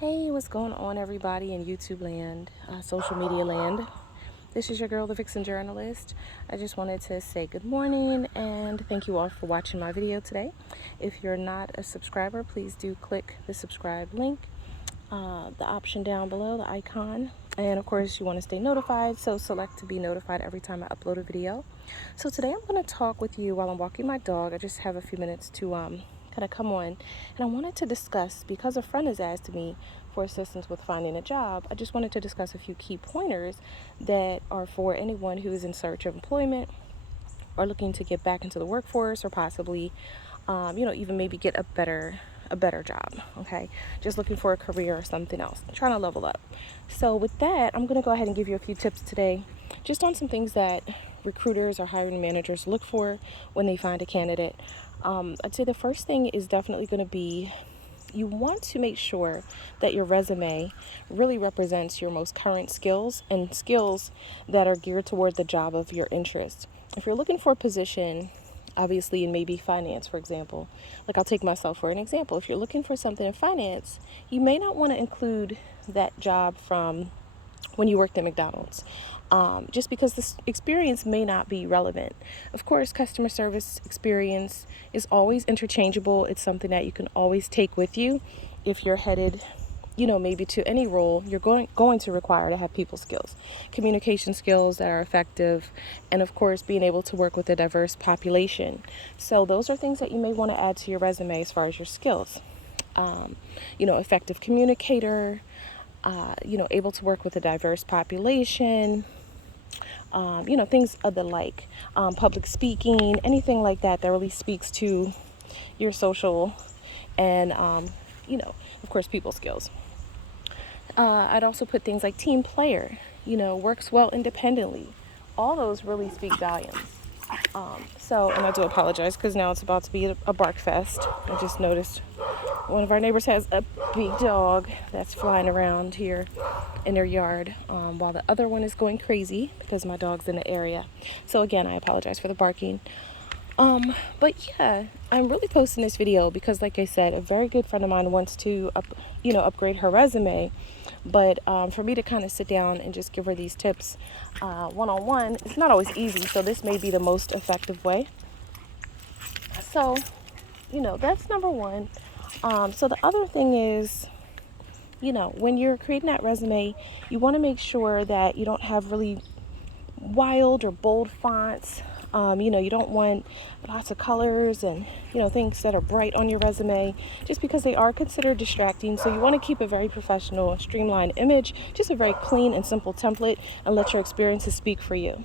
Hey, what's going on, everybody in YouTube land, social media land? This is your girl, the Vixen Journalist. I just wanted to say good morning and thank you all for watching my video today. If you're not a subscriber, please do click the subscribe link, the option down below, the icon. And of course, you want to stay notified, so select to be notified every time I upload a video. So today I'm going to talk with you while I'm walking my dog. I just have a few minutes to kind of come on, and I wanted to discuss, because a friend has asked me for assistance with finding a job, I just wanted to discuss a few key pointers that are for anyone who is in search of employment or looking to get back into the workforce, or possibly even maybe get a better job. Okay, just looking for a career or something else, trying to level up. So with that, I'm going to go ahead and give you a few tips today, just on some things that recruiters or hiring managers look for when they find a candidate. I'd say the first thing is definitely going to be, you want to make sure that your resume really represents your most current skills and skills that are geared toward the job of your interest. If you're looking for a position, obviously in maybe finance, for example, like I'll take myself for an example. If you're looking for something in finance, you may not want to include that job from when you worked at McDonald's, just because this experience may not be relevant. Of course, customer service experience is always interchangeable. It's something that you can always take with you if you're headed, maybe to any role. You're going to require to have people skills, communication skills that are effective, and of course, being able to work with a diverse population. So those are things that you may want to add to your resume as far as your skills. Effective communicator, able to work with a diverse population, things of the like, public speaking, anything like that that really speaks to your social and, of course, people skills. I'd also put things like team player, works well independently. All those really speak volumes. And I do apologize because now it's about to be a bark fest. I just noticed one of our neighbors has a big dog that's flying around here in their yard, while the other one is going crazy because my dog's in the area. So again, I apologize for the barking. But yeah, I'm really posting this video because, like I said, a very good friend of mine wants to upgrade her resume. But for me to kind of sit down and just give her these tips one-on-one, it's not always easy. So this may be the most effective way. So, that's number one. So the other thing is, when you're creating that resume, you want to make sure that you don't have really wild or bold fonts. You don't want lots of colors and, things that are bright on your resume, just because they are considered distracting. So you want to keep a very professional, streamlined image, just a very clean and simple template, and let your experiences speak for you.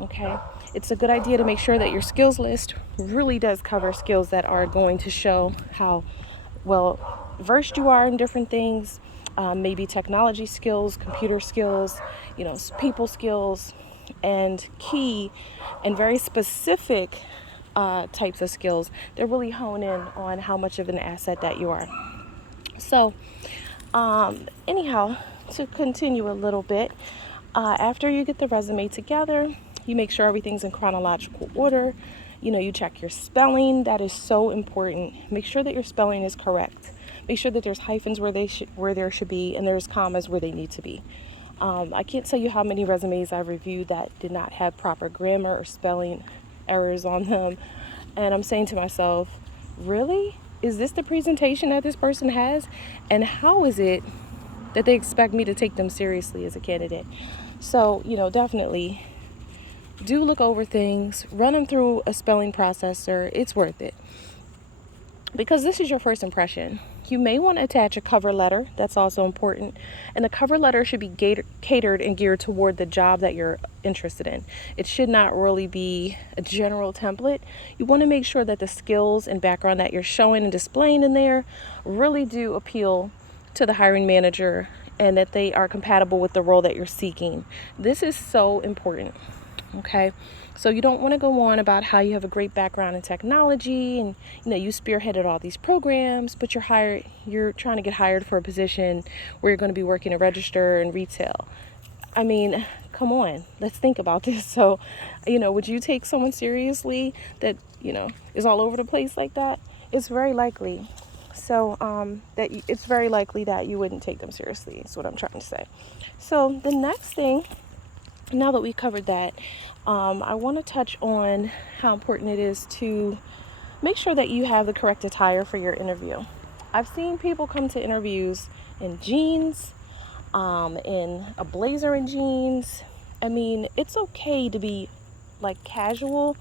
Okay. It's a good idea to make sure that your skills list really does cover skills that are going to show how well versed you are in different things, maybe technology skills, computer skills, people skills, and key and very specific types of skills that really hone in on how much of an asset that you are. So anyhow, to continue a little bit, after you get the resume together, you make sure everything's in chronological order. You check your spelling. That is so important. Make sure that your spelling is correct. Make sure that there's hyphens where there should be, and there's commas where they need to be. I can't tell you how many resumes I've reviewed that did not have proper grammar or spelling errors on them. And I'm saying to myself, really? Is this the presentation that this person has? And how is it that they expect me to take them seriously as a candidate? So, definitely do look over things, run them through a spelling processor. It's worth it, because this is your first impression. You may want to attach a cover letter. That's also important. And the cover letter should be catered and geared toward the job that you're interested in. It should not really be a general template. You want to make sure that the skills and background that you're showing and displaying in there really do appeal to the hiring manager, and that they are compatible with the role that you're seeking. This is so important. Okay, so you don't want to go on about how you have a great background in technology and you spearheaded all these programs, but you're trying to get hired for a position where you're going to be working at register and retail. I mean, come on, let's think about this. So, would you take someone seriously that is all over the place like that? It's very likely. So it's very likely that you wouldn't take them seriously, is what I'm trying to say. So the next thing, now that we covered that, I want to touch on how important it is to make sure that you have the correct attire for your interview. I've seen people come to interviews in jeans, in a blazer and jeans. I mean, it's okay to be like casual,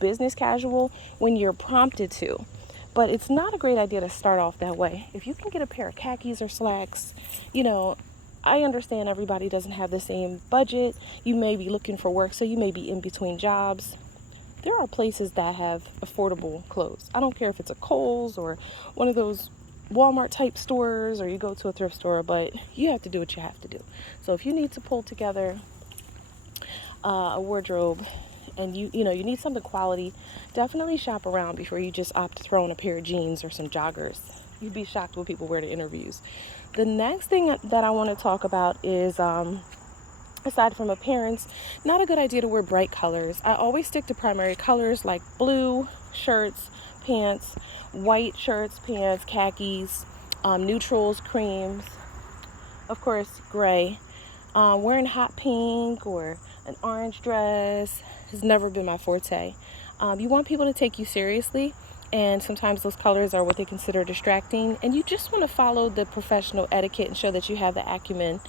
business casual when you're prompted to. But it's not a great idea to start off that way. If you can get a pair of khakis or slacks, I understand everybody doesn't have the same budget. You may be looking for work, so you may be in between jobs. There are places that have affordable clothes. I don't care if it's a Kohl's or one of those Walmart type stores, or you go to a thrift store, but you have to do what you have to do. So if you need to pull together a wardrobe and you need something quality, definitely shop around before you just opt to throw in a pair of jeans or some joggers. You'd be shocked what people wear to interviews. The next thing that I want to talk about is aside from appearance, not a good idea to wear bright colors. I always stick to primary colors like blue shirts, pants, white shirts, pants, khakis, neutrals, creams, of course, gray. Wearing hot pink or an orange dress has never been my forte. You want people to take you seriously, and sometimes those colors are what they consider distracting, and you just want to follow the professional etiquette and show that you have the acumen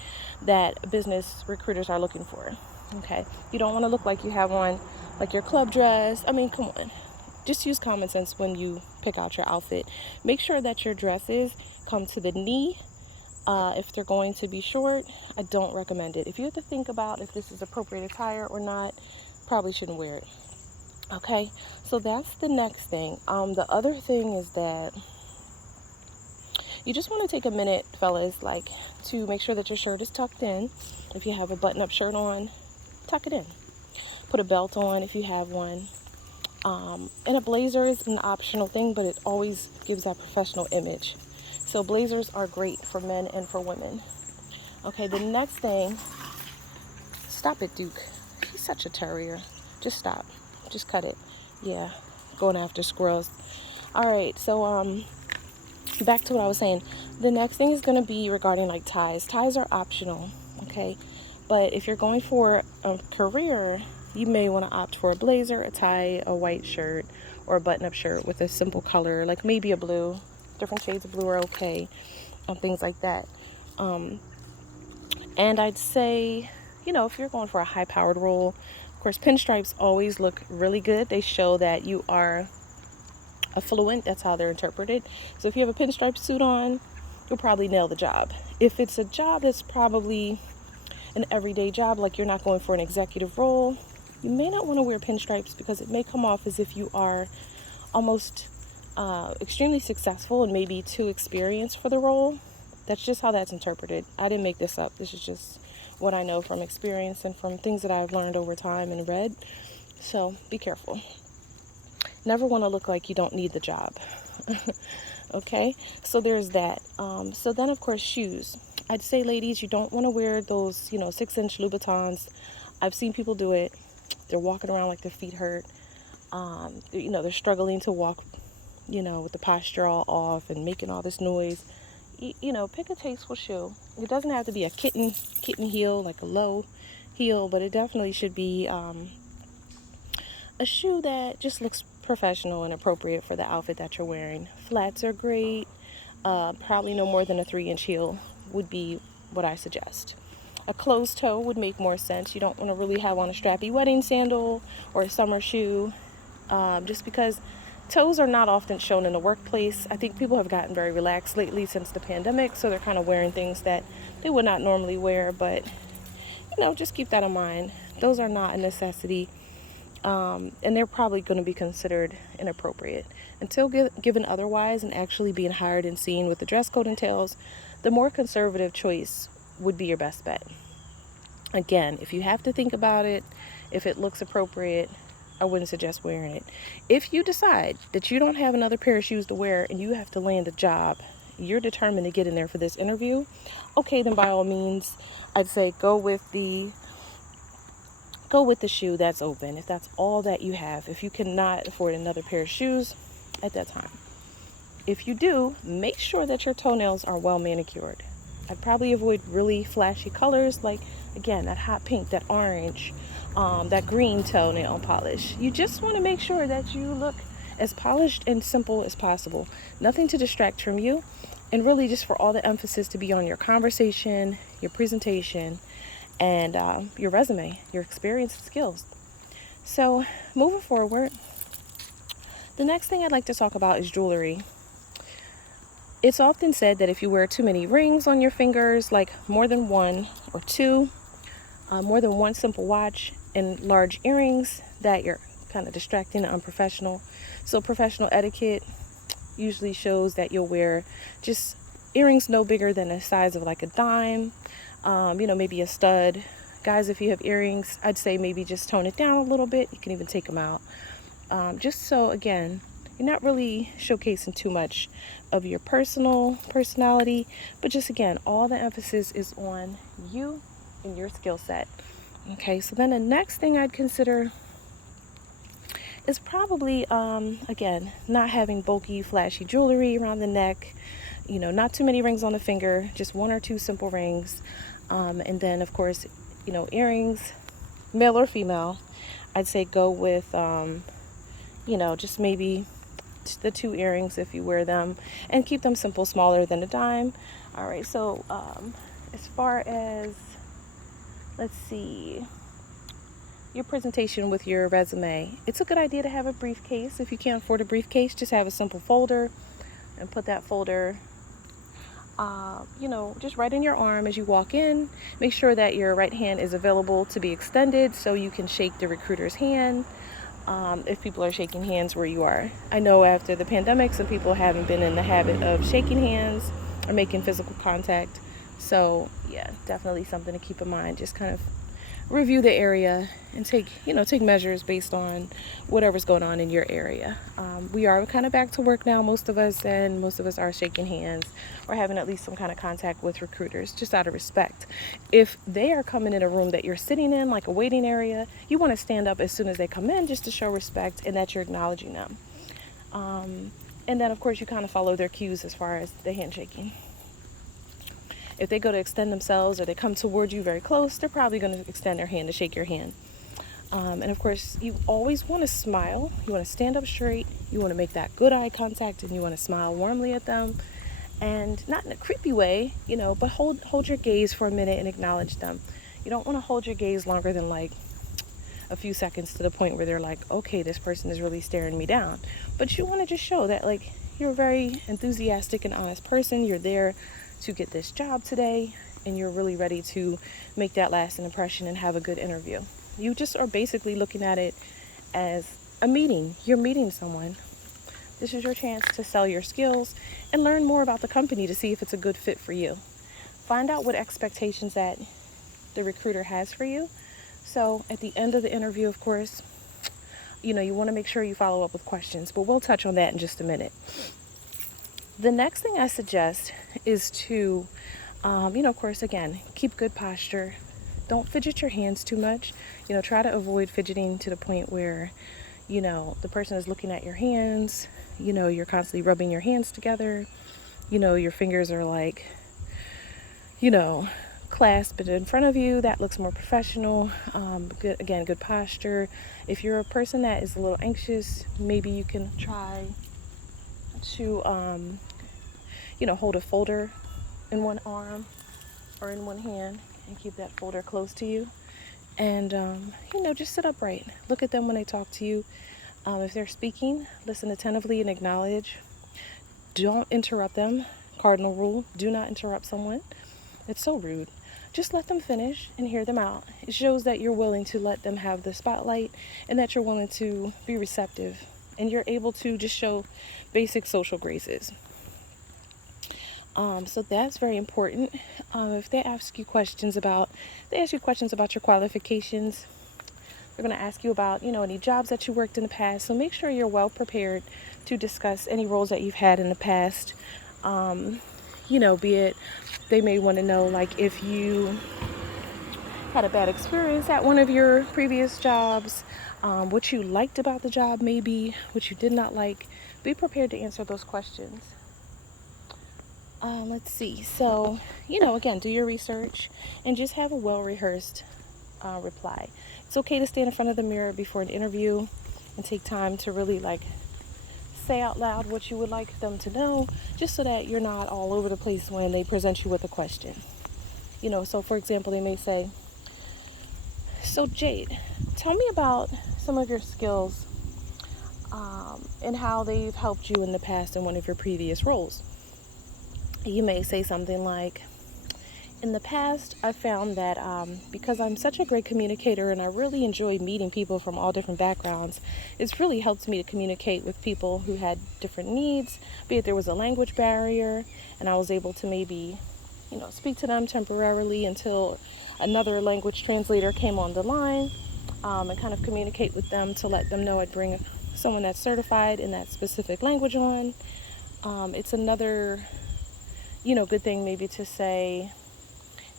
that business recruiters are looking for. Okay, you don't want to look like you have on like your club dress. I mean, come on, just use common sense when you pick out your outfit. Make sure that your dresses come to the knee. If they're going to be short, I don't recommend it. If you have to think about if this is appropriate attire or not, probably shouldn't wear it. Okay, so that's the next thing. The other thing is that you just want to take a minute, fellas, to make sure that your shirt is tucked in. If you have a button-up shirt on, tuck it in. Put a belt on if you have one. And a blazer is an optional thing, but it always gives that professional image. So blazers are great for men and for women. Okay, the next thing, stop it, Duke. He's such a terrier. Just stop. Just cut it. Yeah, going after squirrels. All right, so back to what I was saying. The next thing is going to be regarding like ties. Ties are optional, okay? But if you're going for a career, you may want to opt for a blazer, a tie, a white shirt, or a button-up shirt with a simple color, like maybe a blue. Different shades of blue are okay, things like that. And I'd say, if you're going for a high-powered role, of course, pinstripes always look really good. They show that you are affluent. That's how they're interpreted. So if you have a pinstripe suit on, you'll probably nail the job. If it's a job that's probably an everyday job, like you're not going for an executive role, you may not want to wear pinstripes because it may come off as if you are almost extremely successful and maybe too experienced for the role. That's just how that's interpreted. I didn't make this up. This is just what I know from experience and from things that I've learned over time and read. So be careful. Never want to look like you don't need the job. Okay, so there's that. So then, of course, shoes. I'd say, ladies, you don't want to wear those, 6-inch Louboutins. I've seen people do it. They're walking around like their feet hurt. They're struggling to walk, with the posture all off and making all this noise. Pick a tasteful shoe. It doesn't have to be a kitten heel, like a low heel, but it definitely should be a shoe that just looks professional and appropriate for the outfit that you're wearing. Flats are great. Probably no more than a 3-inch heel would be what I suggest. A closed toe would make more sense. You don't want to really have on a strappy wedding sandal or a summer shoe, just because toes are not often shown in the workplace. I think people have gotten very relaxed lately since the pandemic, so they're kind of wearing things that they would not normally wear, but just keep that in mind. Those are not a necessity, and they're probably going to be considered inappropriate. Until given otherwise and actually being hired and seen what the dress code entails, the more conservative choice would be your best bet. Again, if you have to think about it, if it looks appropriate, I wouldn't suggest wearing it. If you decide that you don't have another pair of shoes to wear and you have to land a job, you're determined to get in there for this interview, okay, then by all means, I'd say go with the shoe that's open. If that's all that you have, if you cannot afford another pair of shoes at that time. if you do, make sure that your toenails are well manicured. I'd probably avoid really flashy colors like, again, that hot pink, that orange, that green toenail polish. You just want to make sure that you look as polished and simple as possible. Nothing to distract from you, and really just for all the emphasis to be on your conversation, your presentation, and your resume, your experience and skills. So moving forward, the next thing I'd like to talk about is jewelry. It's often said that if you wear too many rings on your fingers, like more than one or two, more than one simple watch and large earrings, that you're kind of distracting and unprofessional. So professional etiquette usually shows that you'll wear just earrings no bigger than the size of like a dime, maybe a stud. Guys, if you have earrings, I'd say maybe just tone it down a little bit. You can even take them out. Just so, again, you're not really showcasing too much of your personality, but just, again, all the emphasis is on you and your skill set. Okay, so then the next thing I'd consider is probably, again, not having bulky, flashy jewelry around the neck, not too many rings on the finger, just one or two simple rings. And then, of course, earrings, male or female, I'd say go with, just maybe the two earrings if you wear them, and keep them simple, smaller than a dime. All right, so as far as, let's see, your presentation with your resume, it's a good idea to have a briefcase. If you can't afford a briefcase, just have a simple folder and put that folder just right in your arm as you walk in. Make sure that your right hand is available to be extended so you can shake the recruiter's hand if people are shaking hands where you are. I know after the pandemic, some people haven't been in the habit of shaking hands or making physical contact. So yeah, definitely something to keep in mind. Just kind of review the area and take measures based on whatever's going on in your area. We are kind of back to work now, most of us are shaking hands or having at least some kind of contact with recruiters, just out of respect. If they are coming in a room that you're sitting in, like a waiting area, you want to stand up as soon as they come in, just to show respect and that you're acknowledging them. And then, of course, you kind of follow their cues as far as the handshaking. If they go to extend themselves or they come toward you very close, they're probably going to extend their hand to shake your hand. And of course, you always want to smile. You want to stand up straight. You want to make that good eye contact, and you want to smile warmly at them. And not in a creepy way, but hold your gaze for a minute and acknowledge them. You don't want to hold your gaze longer than like a few seconds, to the point where they're like, okay, this person is really staring me down. But you want to just show that like you're a very enthusiastic and honest person. You're there to get this job today, and you're really ready to make that lasting impression and have a good interview. You just are basically looking at it as a meeting. You're meeting someone. This is your chance to sell your skills and learn more about the company to see if it's a good fit for you. Find out what expectations that the recruiter has for you. So at the end of the interview, of course, you want to make sure you follow up with questions, but we'll touch on that in just a minute. The next thing I suggest is to, of course, again, keep good posture. Don't fidget your hands too much. Try to avoid fidgeting to the point where, the person is looking at your hands. You're constantly rubbing your hands together. Your fingers are like, clasped in front of you. That looks more professional. Good posture. If you're a person that is a little anxious, maybe you can try to, hold a folder in one arm or in one hand and keep that folder close to you. And, just sit upright. Look at them when they talk to you. If they're speaking, listen attentively and acknowledge. Don't interrupt them. Cardinal rule, do not interrupt someone. It's so rude. Just let them finish and hear them out. It shows that you're willing to let them have the spotlight and that you're willing to be receptive. And you're able to just show basic social graces. So that's very important. If they ask you questions about your qualifications, they're going to ask you about, any jobs that you worked in the past. So make sure you're well prepared to discuss any roles that you've had in the past. Be it, they may want to know, like, if you had a bad experience at one of your previous jobs, what you liked about the job, maybe what you did not like. Be prepared to answer those questions. Let's see. So, again, do your research and just have a well-rehearsed reply. It's okay to stand in front of the mirror before an interview and take time to really say out loud what you would like them to know, just so that you're not all over the place when they present you with a question. So for example, they may say, so Jade, tell me about some of your skills and how they've helped you in the past in one of your previous roles. You may say something like, in the past, I found that because I'm such a great communicator and I really enjoy meeting people from all different backgrounds, it's really helped me to communicate with people who had different needs, be it there was a language barrier, and I was able to maybe, speak to them temporarily until another language translator came on the line, and kind of communicate with them to let them know I'd bring someone that's certified in that specific language on. It's another, good thing maybe to say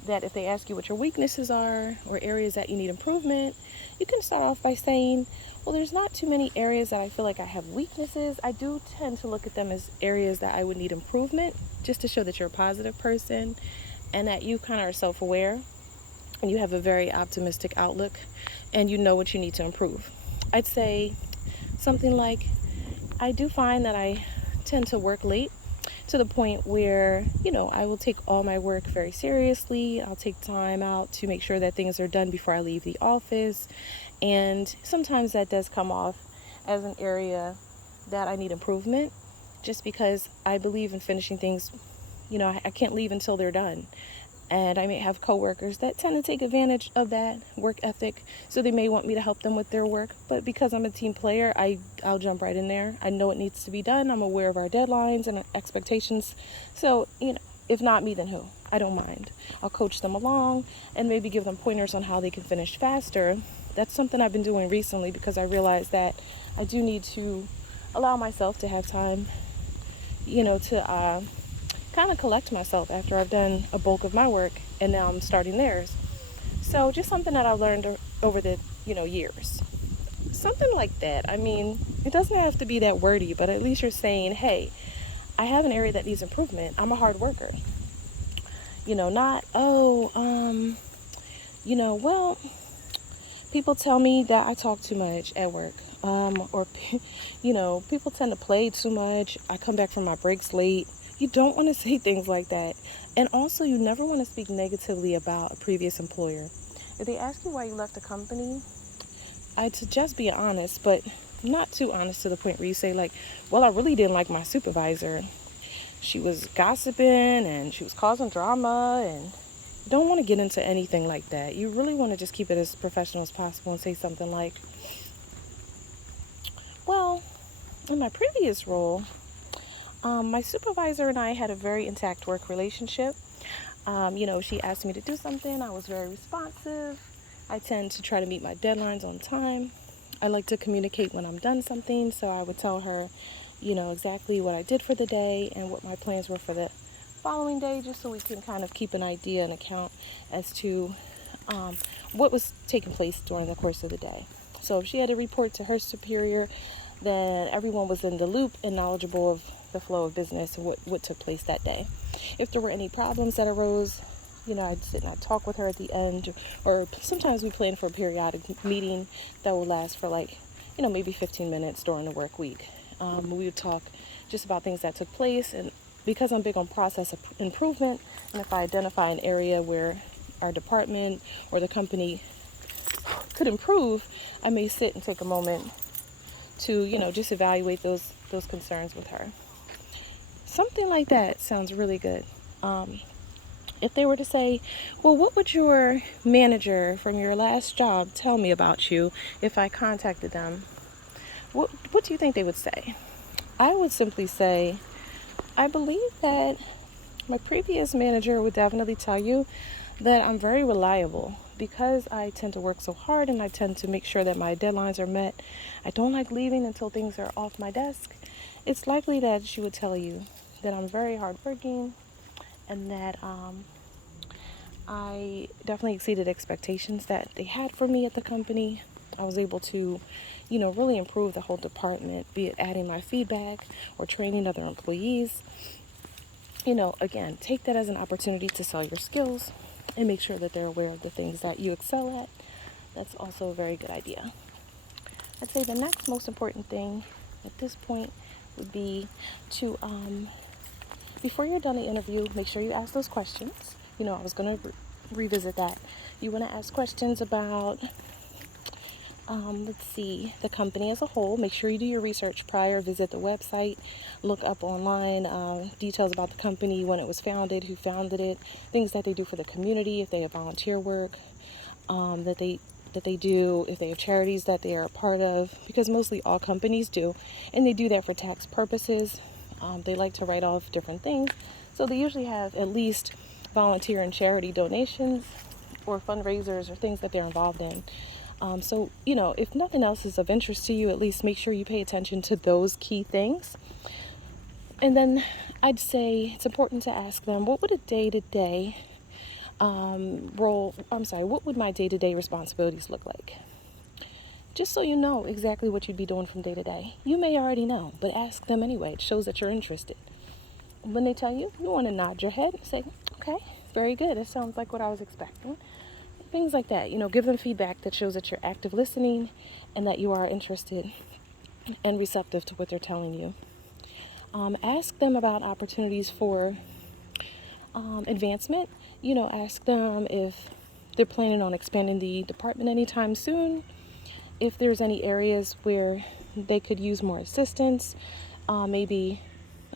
that if they ask you what your weaknesses are or areas that you need improvement, you can start off by saying, well, there's not too many areas that I feel like I have weaknesses. I do tend to look at them as areas that I would need improvement, just to show that you're a positive person and that you kind of are self-aware and you have a very optimistic outlook and you know what you need to improve. I'd say something like, I do find that I tend to work late, to the point where, I will take all my work very seriously. I'll take time out to make sure that things are done before I leave the office. And sometimes that does come off as an area that I need improvement, just because I believe in finishing things. I can't leave until they're done. And I may have coworkers that tend to take advantage of that work ethic, so they may want me to help them with their work. But because I'm a team player, I'll jump right in there. I know it needs to be done. I'm aware of our deadlines and our expectations. So, if not me, then who? I don't mind. I'll coach them along and maybe give them pointers on how they can finish faster. That's something I've been doing recently because I realized that I do need to allow myself to have time, to kind of collect myself after I've done a bulk of my work and now I'm starting theirs. So just something that I've learned over the years. Something like that. I mean, it doesn't have to be that wordy, but at least you're saying, hey, I have an area that needs improvement. I'm a hard worker. Not, well, people tell me that I talk too much at work. Or people tend to play too much. I come back from my breaks late. You don't want to say things like that. And also, you never want to speak negatively about a previous employer. If they ask you why you left the company, I'd suggest be honest, but not too honest to the point where you say, well, I really didn't like my supervisor. She was gossiping and she was causing drama, and you don't want to get into anything like that. You really want to just keep it as professional as possible and say something like, well, in my previous role, my supervisor and I had a very intact work relationship. She asked me to do something. I was very responsive. I tend to try to meet my deadlines on time. I like to communicate when I'm done something, so I would tell her, exactly what I did for the day and what my plans were for the following day, just so we can kind of keep an idea and account as to what was taking place during the course of the day. So if she had to report to her superior, then everyone was in the loop and knowledgeable of the flow of business and what took place that day. If there were any problems that arose, I'd sit and I'd talk with her at the end, or sometimes we plan for a periodic meeting that will last for maybe 15 minutes during the work week. We would talk just about things that took place, and because I'm big on process improvement, and if I identify an area where our department or the company could improve, I may sit and take a moment to, just evaluate those concerns with her. Something like that sounds really good. If they were to say, well, what would your manager from your last job tell me about you if I contacted them? What do you think they would say? I would simply say, I believe that my previous manager would definitely tell you that I'm very reliable because I tend to work so hard and I tend to make sure that my deadlines are met. I don't like leaving until things are off my desk. It's likely that she would tell you that I'm very hardworking and that I definitely exceeded expectations that they had for me at the company. I was able to, really improve the whole department, be it adding my feedback or training other employees. again, take that as an opportunity to sell your skills and make sure that they're aware of the things that you excel at. That's also a very good idea. I'd say the next most important thing at this point would be to, before you're done the interview, make sure you ask those questions. I was going to revisit that. You want to ask questions about, the company as a whole. Make sure you do your research prior, visit the website, look up online details about the company, when it was founded, who founded it, things that they do for the community, if they have volunteer work, that they do, if they have charities that they are a part of, because mostly all companies do, and they do that for tax purposes. They like to write off different things, so they usually have at least volunteer and charity donations or fundraisers or things that they're involved in. So, if nothing else is of interest to you, at least make sure you pay attention to those key things. And then I'd say it's important to ask them, what would a day-to-day what would my day-to-day responsibilities look like? Just so you know exactly what you'd be doing from day to day. You may already know, but ask them anyway. It shows that you're interested. When they tell you, you want to nod your head and say, okay, very good. It sounds like what I was expecting. Things like that. Give them feedback that shows that you're active listening and that you are interested and receptive to what they're telling you. Ask them about opportunities for advancement. Ask them if they're planning on expanding the department anytime soon, if there's any areas where they could use more assistance, maybe,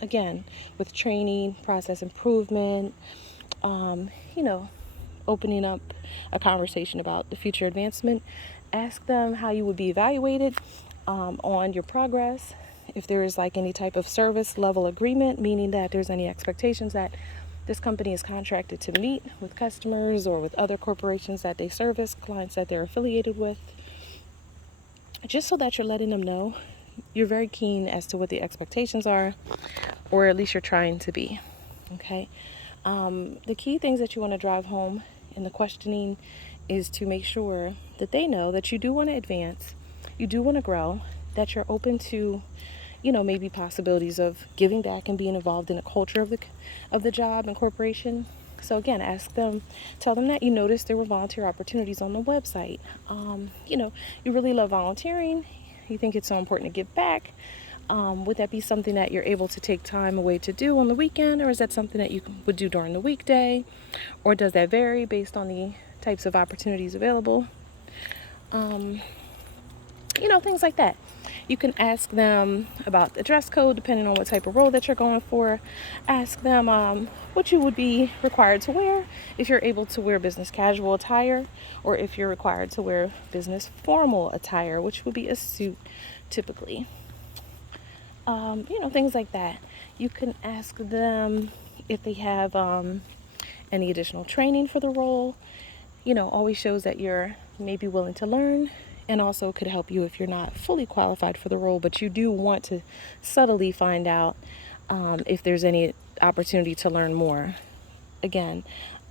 again, with training, process improvement, opening up a conversation about the future advancement. Ask them how you would be evaluated on your progress, if there is like any type of service level agreement, meaning that there's any expectations that this company is contracted to meet with customers or with other corporations that they service, clients that they're affiliated with, just so that you're letting them know you're very keen as to what the expectations are, or at least you're trying to be. Okay. The key things that you want to drive home in the questioning is to make sure that they know that you do want to advance, you do want to grow, that you're open to, maybe possibilities of giving back and being involved in the culture of the job and corporation. So again, tell them that you noticed there were volunteer opportunities on the website. You really love volunteering. You think it's so important to give back. Would that be something that you're able to take time away to do on the weekend, or is that something that you would do during the weekday? Or does that vary based on the types of opportunities available? Things like that. You can ask them about the dress code depending on what type of role that you're going for. Ask them what you would be required to wear, if you're able to wear business casual attire, or if you're required to wear business formal attire, which would be a suit typically. Things like that. You can ask them if they have any additional training for the role. Always shows that you're maybe willing to learn, and also could help you if you're not fully qualified for the role, but you do want to subtly find out if there's any opportunity to learn more. Again,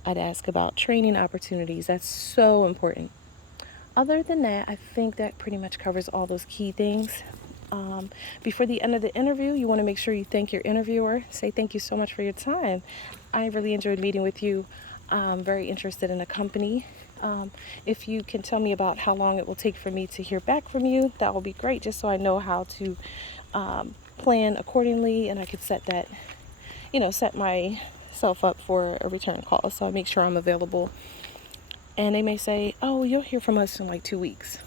I'd ask about training opportunities. That's so important. Other than that, I think that pretty much covers all those key things. Before the end of the interview, you want to make sure you thank your interviewer. Say thank you so much for your time. I really enjoyed meeting with you. I'm very interested in the company. If you can tell me about how long it will take for me to hear back from you, that will be great, just so I know how to plan accordingly, and I could set myself up for a return call, so I make sure I'm available. And they may say, oh, you'll hear from us in like 2 weeks.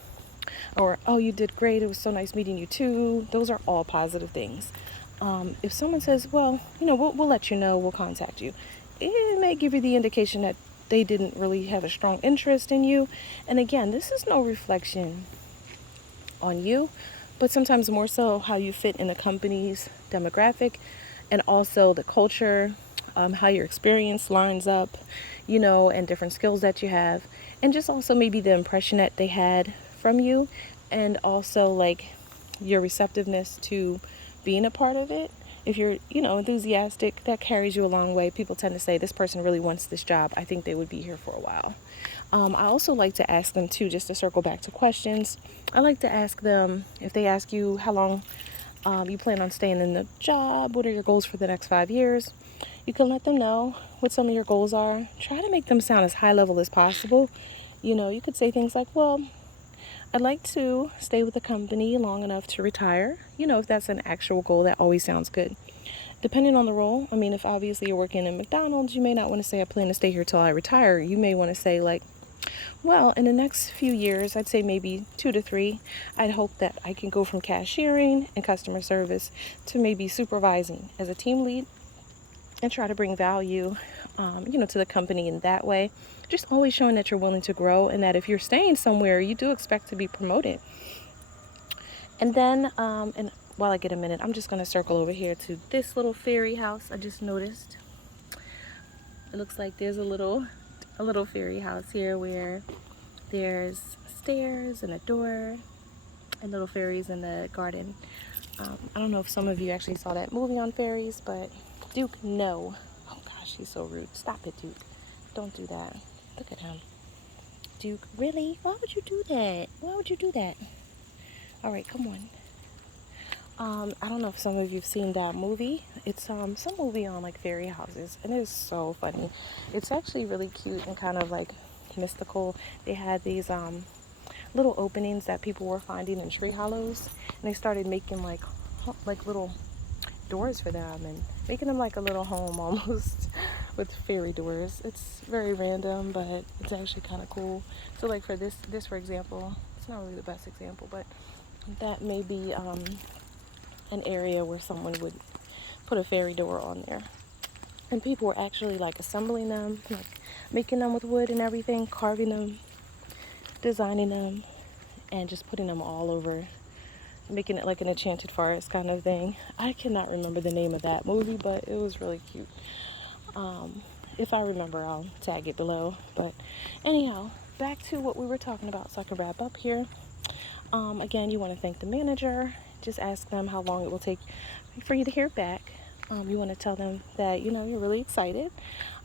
Or, oh, you did great, it was so nice meeting you too. Those are all positive things. If someone says, well, we'll let you know, we'll contact you, it may give you the indication that they didn't really have a strong interest in you. And again, this is no reflection on you, but sometimes more so how you fit in a company's demographic, and also the culture, how your experience lines up, and different skills that you have, and just also maybe the impression that they had from you, and also like your receptiveness to being a part of it. If you're, enthusiastic, that carries you a long way. People tend to say, this person really wants this job. I think they would be here for a while. I also like to ask them too, just to circle back to questions. I like to ask them, if they ask you how long you plan on staying in the job, what are your goals for the next 5 years? You can let them know what some of your goals are. Try to make them sound as high level as possible. You know, you could say things like, well, I'd like to stay with the company long enough to retire. You know, if that's an actual goal, that always sounds good. Depending on the role, I mean, if obviously you're working in McDonald's, you may not want to say, I plan to stay here till I retire. You may want to say, like, well, in the next few years, I'd say maybe 2 to 3, I'd hope that I can go from cashiering and customer service to maybe supervising as a team lead and try to bring value, to the company in that way. Just always showing that you're willing to grow and that if you're staying somewhere, you do expect to be promoted. And then, and while I get a minute, I'm just going to circle over here to this little fairy house I just noticed. It looks like there's a little fairy house here where there's stairs and a door and little fairies in the garden. I don't know if some of you actually saw that movie on fairies, but Duke, no. Oh gosh, he's so rude. Stop it, Duke. Don't do that. Look at him. Duke, really? Why would you do that? Why would you do that? All right, come on. I don't know if some of you've seen that movie. It's some movie on like fairy houses, and it's so funny. It's actually really cute and kind of like mystical. They had these little openings that people were finding in tree hollows, and they started making like little doors for them and making them like a little home almost with fairy doors. It's very random, but it's actually kind of cool. So like for this for example, it's not really the best example, but that may be an area where someone would put a fairy door on there. And people were actually like assembling them, like making them with wood and everything, carving them, designing them, and just putting them all over, making it like an enchanted forest kind of thing. I cannot remember the name of that movie, but it was really cute. If I remember, I'll tag it below. But anyhow, back to what we were talking about so I can wrap up here. Again, you want to thank the manager. Just ask them how long it will take for you to hear back. You want to tell them that, you're really excited.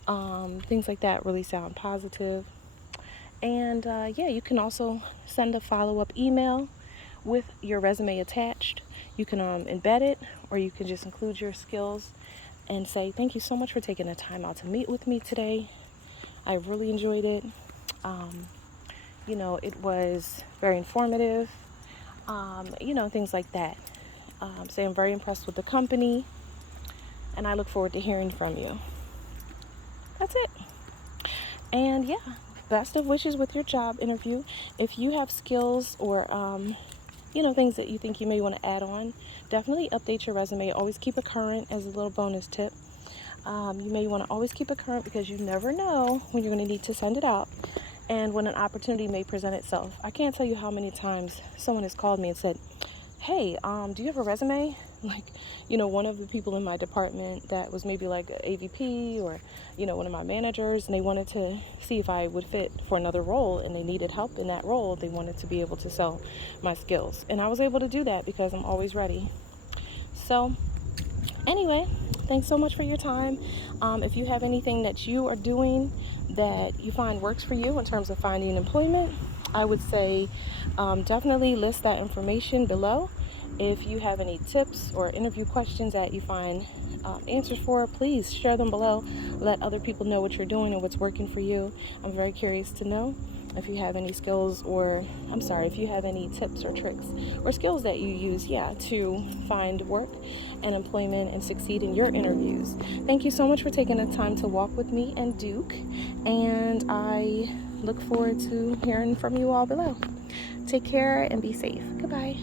Things like that really sound positive. And you can also send a follow-up email with your resume attached. You can embed it, or you can just include your skills and say, thank you so much for taking the time out to meet with me today. I really enjoyed it. It was very informative. Things like that. Say I'm very impressed with the company, and I look forward to hearing from you. That's it. And best of wishes with your job interview. If you have skills or things that you think you may want to add on, definitely update your resume. Always keep it current as a little bonus tip. You may want to always keep it current because you never know when you're going to need to send it out and when an opportunity may present itself. I can't tell you how many times someone has called me and said, hey, do you have a resume? Like, one of the people in my department that was maybe like an AVP or, one of my managers, and they wanted to see if I would fit for another role, and they needed help in that role. They wanted to be able to sell my skills, and I was able to do that because I'm always ready. So anyway, thanks so much for your time. If you have anything that you are doing that you find works for you in terms of finding employment, I would say definitely list that information below. If you have any tips or interview questions that you find answers for, please share them below. Let other people know what you're doing and what's working for you. I'm very curious to know if you have any skills if you have any tips or tricks or skills that you use, to find work and employment and succeed in your interviews. Thank you so much for taking the time to walk with me and Duke, and I look forward to hearing from you all below. Take care and be safe. Goodbye.